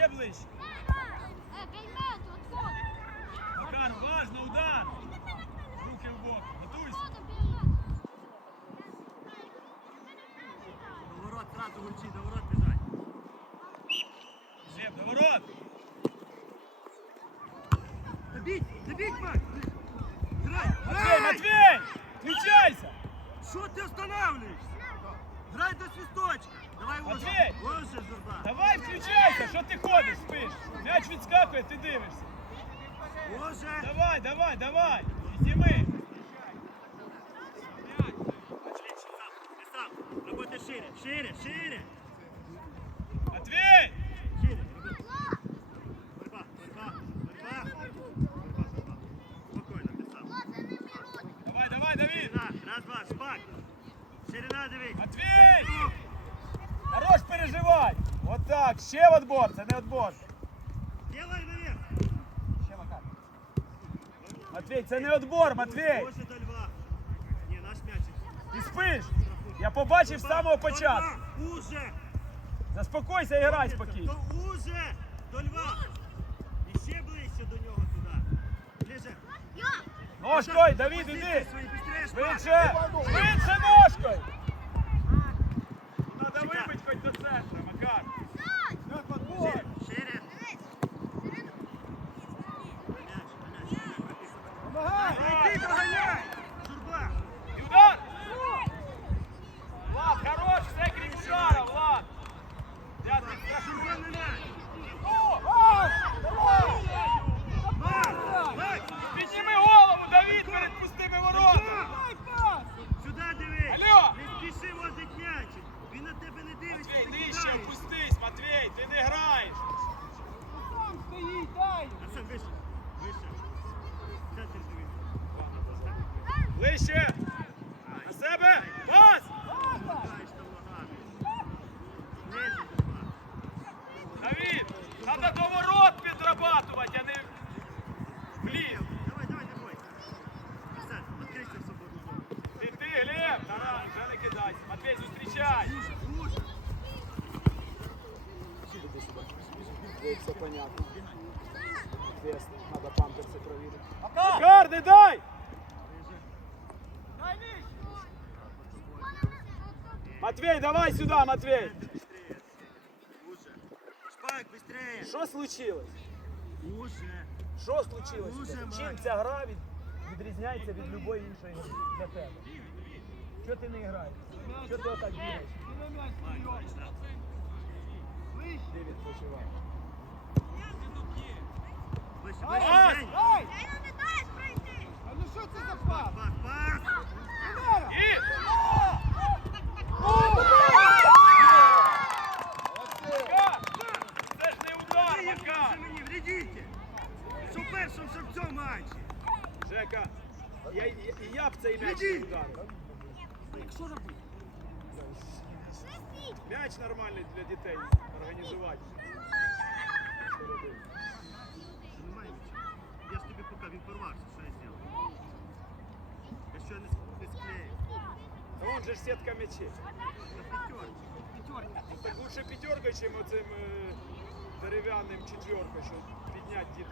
Ще ближче. Е, Каймен, отвод. Макар, важно, удар. Руки в бок. Готуйся. Отвод, Каймен. До ворот зразу лучи, до ворот біжать. Глеб, до ворот. Забіть, забіть, Макс! Грай, Матвей, грай! Матвей! Включайся! Що ти останавливаєшся? Грай до свисточка. Давай уже. Матвей! Уже, Журба. Давай включайся! Що ти ходиш, спиш? М'яч відскакує, ти дивишся. Уже. Давай, давай, давай! Зніми! Отлично, сам, ти сам. Роботи шире, шире, шире. Матвей! Шире, роботи. Борьба, борьба, борьба. Борьба, борьба. Спокійно, ти сам. Давай, давай, Давид! Ширина, раз, два, шпак. Ширина, дивись. Матвей! Ну, Хорош переживай! Вот так, ще в отбор, це не отбор. Делай наверх. Ще Макар. Матвей, це не отбор, Матвей! Ось до льва. Ні, наш м'ячик. Ти спиш? Я побачив з самого початку. Борьба, Уже. Заспокойся і грай спокійно. То уже до льва. І ще ближче до нього туди. Ближе. Ножкою, Давид, іди! Свої, быстрее, шпак. Швидше! Швидше straight. Ближче! На себе! Пас! Давід, треба до ворот підрабатувати, а не вліз. Давай, давай, не бойся. Відкрийся в свободну. Ти, ти, Глеб, Тарас, вже не кидайся. Матвій, зустрічай. Все понятно. Надо памперсы проверить. Макар, не дай! Матвей, давай сюда, Матвей. Шпак, быстрее. Що случилось? Уже. Що случилось? Дуже, Чим ця гра від, відрізняється від будь-якої іншої для тебе? Що ти не граєш? Що ти отак бігаєш? цей м'яч Іди. не ударив. Що робити? М'яч нормальний для дітей організувати. Немає нічого. Я ж тобі поки він порвався, що я зробив. Я що не, с- не склею. Та вон же ж сітка м'ячей. Я п'ятерка. П'ятерка. Ну, Так лучше п'ятерка, чим оцим е, дерев'яним четверкою, що підняти діти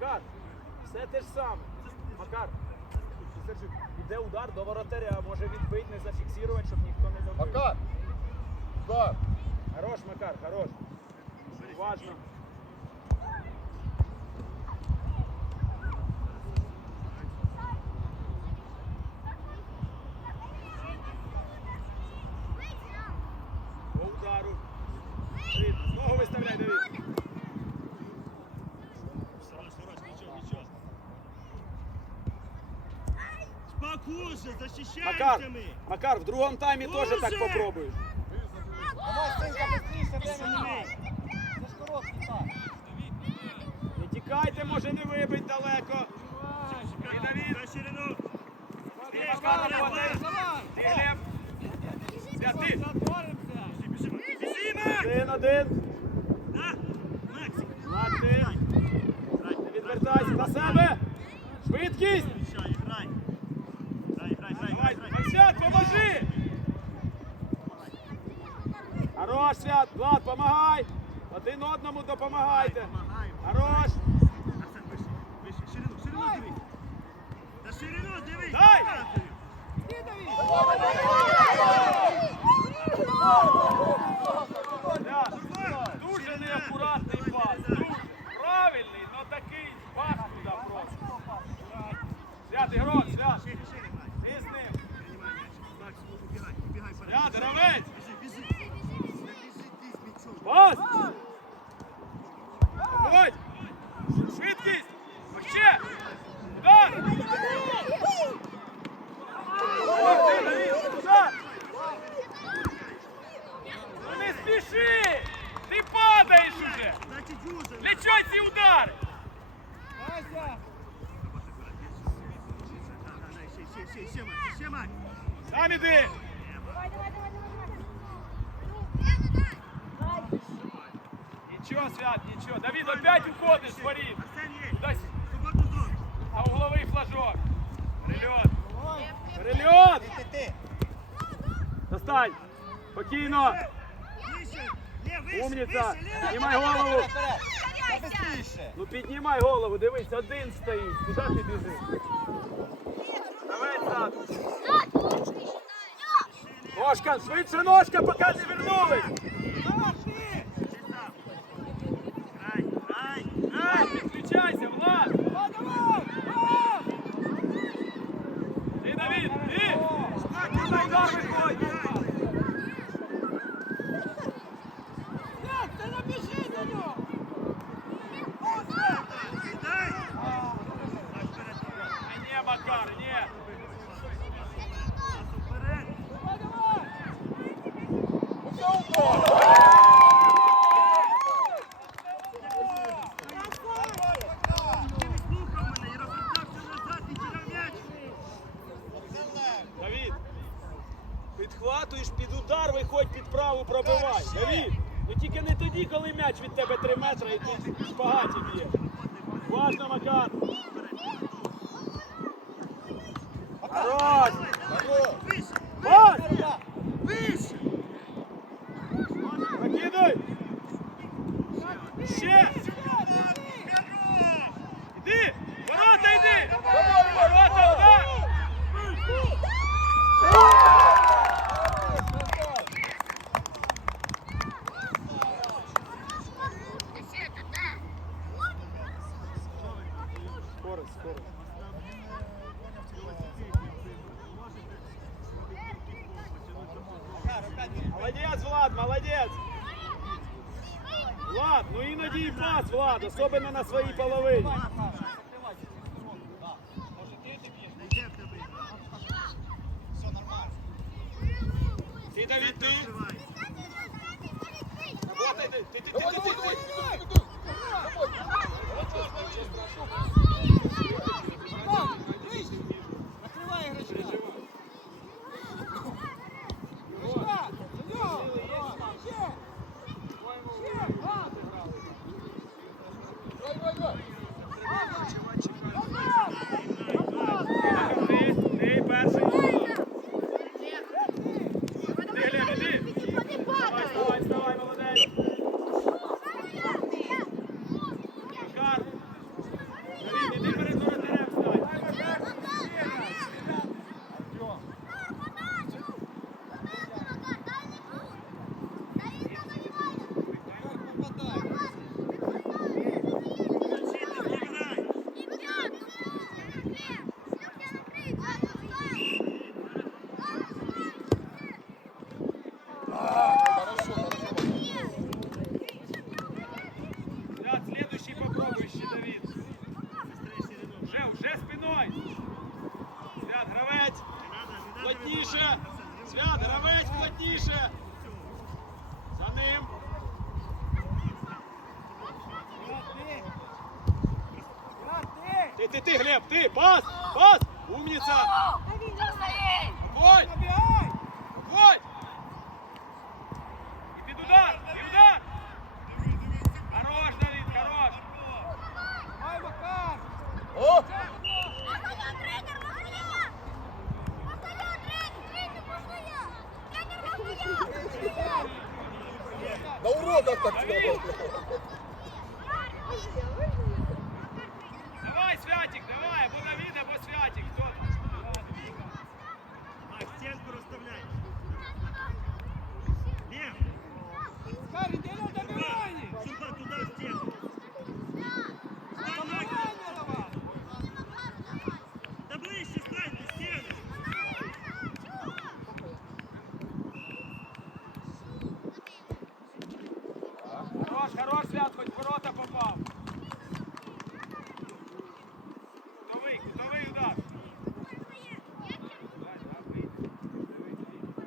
Макар, все те ж саме. Макар, Сержик, іде удар до воротаря, може відбити, не зафіксувати, щоб ніхто не забив. Макар! Удар! Хорош, Макар, хорош. Важно. По удару. Давид, Ногу виставляй, Давид. Хорош, хорош, нічого, нічого. Спокуше, Макар. Макар, в другому таймі теж так попробуєш. Давай, Сенька, быстріше. Не тікайте, може не вибить далеко. Один, один. Максик, Іди. Не відвертайся на себе. Швидкість. Максят, поможи. Хорош, Свят, Влад, помагай. Один одному допомагайте. Хорош. Вище. Ширину, дивись. Дивись. Дай! Показую. Свят, Дуже неакуратний пас. Дуже. Правильний, але такий пас туди просто. Свят, ігрок, Свят. Шире, шире грай. Ти з ним. Принимай мяч. Макс, убегай, убегай. вперед. Свят, гравець. Бежи, бежи. Бежи ты с мячом. Пас! Ходь! Швидкість! Ще! Удар! Ох ти, Давид, удар! Ну не спіши! Ти падаєш уже! Значит, Южин. Для чого ці удари? Вася! Да, да, да, еще, еще, еще, еще, Макс, еще, Макс. Сам іди! Давай, давай, давай, давай, давай. Нічого, Свят, нічого. Давид, опять уходиш з воріт. Арсен есть. Дай, Свободную зону. а угловий флажок. Перельот. Перельот! Ти, ти! Достань! Спокійно! Выше. Не, выше, Умниця! выше, левый. Піднімай голову! Вперед! Та быстріше! Ну піднімай голову, дивись, один стоїть. Куди ти біжиш? Давай ззаду. Ножка, швидше ножка, поки не вернулись. Хорош. Вище. Пас! Вище. Накидай! Ще! Іди! Ворота йди! Ворота удар! Скорость, скорость. Молодець! Влад, ну іноді і пас, Влад, особливо на своїй половині. Може ти ти б'єш? Не йде в тебе ігра. Все нормально. Ти, Давид, ти! Відкривай. Работай, ти, ти, ти, ти, ти, ти, ти. Накривай ты, ты, Глеб, ты, пас, пас, умница. Уходь, уходь. И ты туда, и туда. Хорош, Давид, хорош. Давай, Макар. О! На уроках так тебя Святик, давай, або Давид, або Святик. Хто там? А, двійка. Макс, стенку розставляй. Лев, Скар, іди на добивання. сюда, туда в стенку. Стань, Макс. Добивання давай. Да ближче стань до стены. Хорош, хорош, Свят, хоч в ворота попав. Кутовий, кутовий удар. Дай, да, вийди. Диви, диви.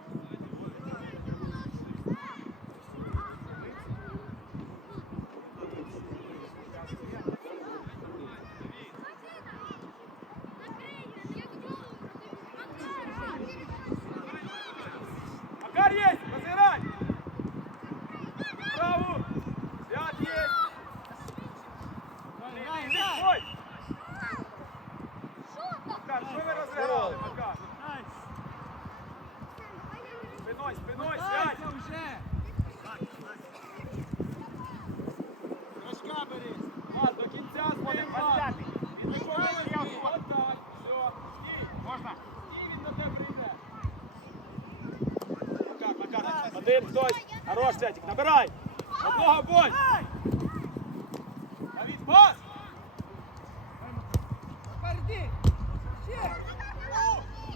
Макар есть, разыграй! Праву! Свят есть! Грай, Іди, грай. Ой! Макар, що ви розіграли, Макар? Ай, Спиной, спиной, свят! Дайся вже. Грачка бери. А, до кінця зборів. П'ятий. Він виходить, я Отак, все. Стій, можна. Стій, він до тебе прийде. Макар, Макар, один хтось. Хорош, Святик, набирай. Одного бой. Давид, пас! Впереді. Ще.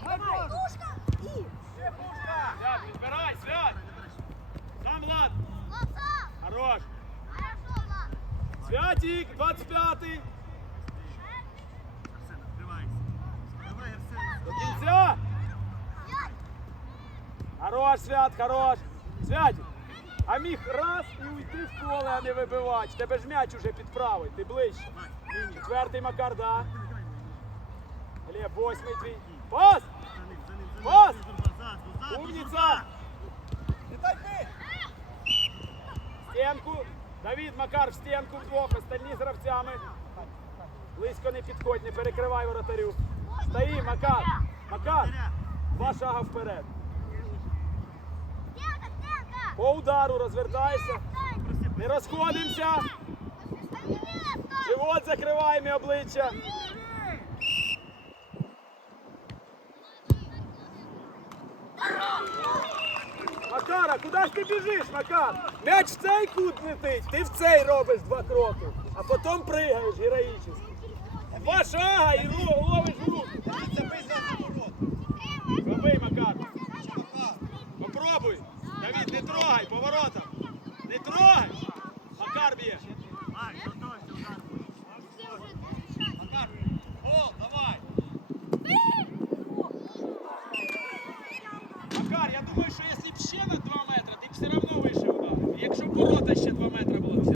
Дай пас. Ще пушка. Свят, відбирай, Свят. Сам Влад. Хорош. Святик, 25-й. Арсен, відкривайся. Давай, Арсен. До кінця. Хорош, Свят, хорош. Святик, а міг раз і уйти в поле, а не вибивати. Тебе ж м'яч уже підправить, ти ближче. Четвертий Макар, да. Глеб, восьмий твій. Пас! Пас! Умніця! ззаду. Стенку. Давід, Макар в стінку вдвох, остальні з гравцями. Близько не підходь, не перекривай воротарю. Стої, Макар. Макар, два шага вперед. По удару розвертайся. Не розходимося. Живот закриваємо обличчя. Макара, куди ж ти біжиш, Макар? М'яч в цей кут летить, ти в цей робиш два кроки, а потім пригаєш героїчно. Два шага і ло-